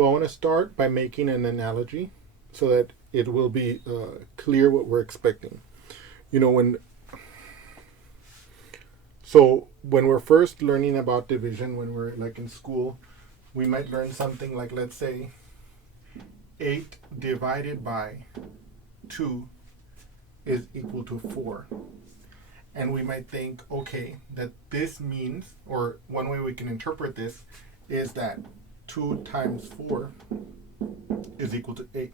So I want to start by making an analogy so that it will be clear what we're expecting. You know, when we're first learning about division, when we're like in school, we might learn something like, let's say, 8 divided by 2 is equal to 4. And we might think, okay, that this means, or one way we can interpret this is that 2 times 4 is equal to 8.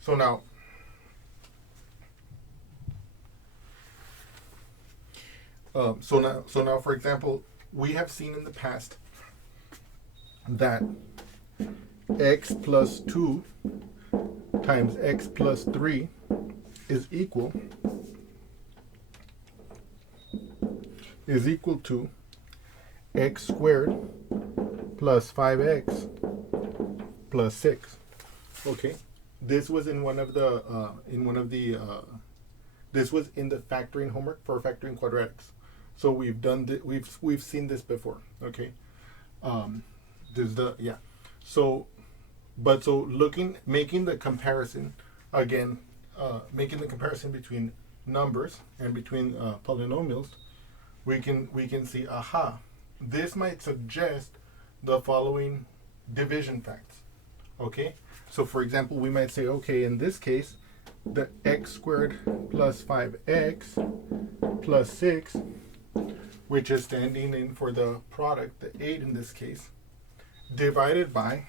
So now, for example, we have seen in the past that x plus 2 times x plus 3 is equal to x squared plus 5x plus 6. Okay, this was in this was in the factoring homework for factoring quadratics. So we've seen this before. Okay, making the comparison again, making the comparison between numbers and between polynomials, we can see, aha, this might suggest the following division facts. Okay, so for example, we might say, okay, in this case, the x squared plus 5x plus 6, which is standing in for the product, the 8 in this case, divided by,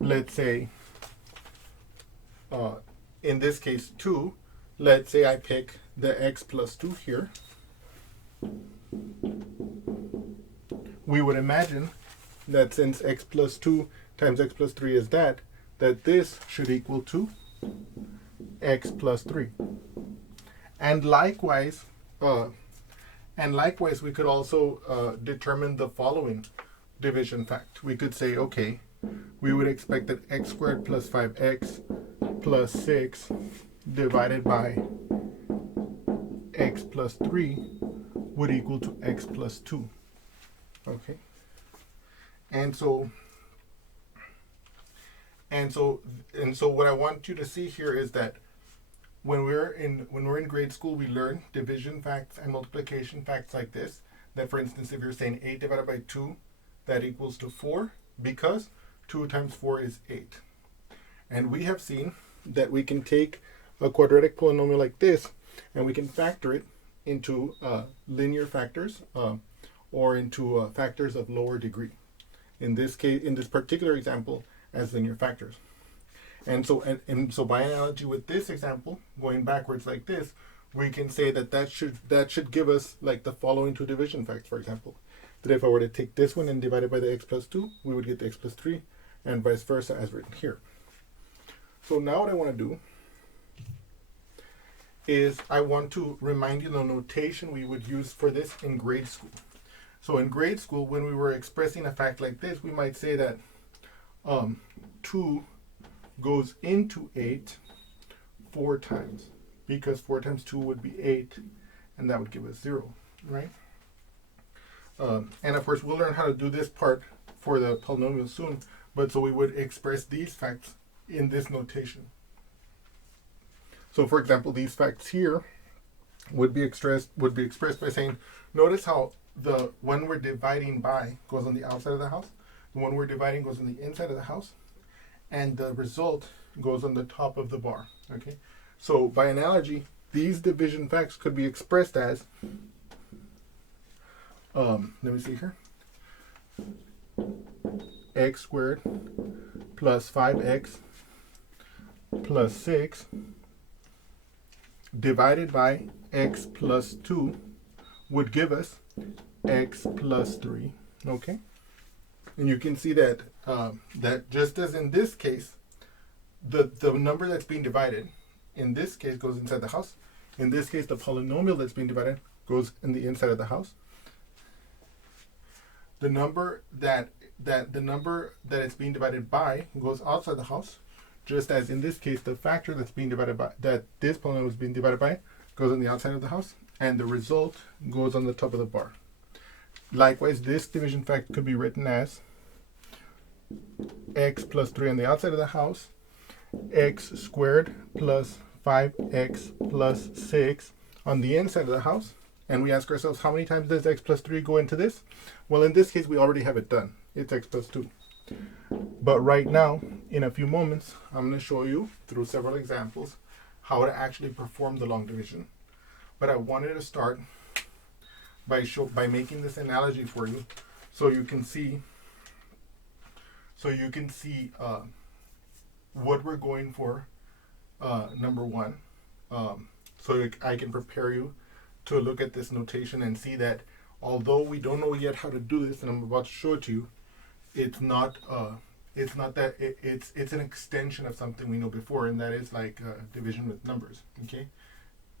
let's say, in this case 2, let's say I pick the x plus 2 here, we would imagine that since x plus 2 times x plus 3 is that this should equal to x plus 3. And likewise, we could also determine the following division fact. We could say, okay, we would expect that x squared plus 5x plus 6 divided by x plus 3 would equal to x plus 2. Okay, and so what I want you to see here is that when we're in grade school, we learn division facts and multiplication facts like this. That, for instance, if you're saying 8 divided by 2, that equals to 4, because 2 times 4 is 8. And we have seen that we can take a quadratic polynomial like this and we can factor it into linear factors or into factors of lower degree. In this case, in this particular example, as linear factors. And so by analogy with this example, going backwards like this, we can say that should give us like the following two division facts, for example. That if I were to take this one and divide it by the x plus 2, we would get the x plus 3, and vice versa as written here. So now what I want to do is I want to remind you the notation we would use for this in grade school. So in grade school, when we were expressing a fact like this, we might say that 2 goes into 8 4 times, because 4 times 2 would be 8, and that would give us 0, right? And of course, we'll learn how to do this part for the polynomial soon, but so we would express these facts in this notation. So for example, these facts here would be expressed by saying, notice how the one we're dividing by goes on the outside of the house, the one we're dividing goes on the inside of the house, and the result goes on the top of the bar. Okay, so by analogy, these division facts could be expressed as, let me see here, x squared plus 5x plus 6 divided by x plus 2 would give us x plus 3. Okay, and you can see that that just as in this case, the number that's being divided in this case goes inside the house. In this case, the polynomial that's being divided goes in the inside of the house. The number that it's being divided by goes outside the house, just as in this case, the factor that's being divided by, that this polynomial is being divided by, goes on the outside of the house, and the result goes on the top of the bar. Likewise, this division fact could be written as x plus 3 on the outside of the house, x squared plus 5x plus 6 on the inside of the house. And we ask ourselves, how many times does x plus 3 go into this? Well, in this case, we already have it done. It's x plus 2. But right now, in a few moments, I'm going to show you through several examples how to actually perform the long division. But I wanted to start by making this analogy for you, so you can see what we're going for. Number one, so I can prepare you to look at this notation and see that although we don't know yet how to do this, and I'm about to show it to you, it's not that it's an extension of something we know before, and that is like division with numbers. Okay,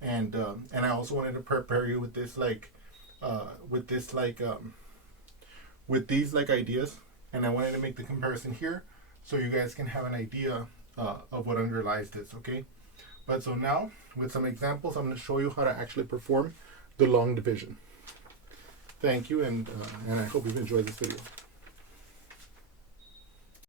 and I also wanted to prepare you with this with these ideas, and I wanted to make the comparison here so you guys can have an idea of what underlies this. Okay, but so now with some examples, I'm going to show you how to actually perform the long division. Thank you, and I hope you've enjoyed this video.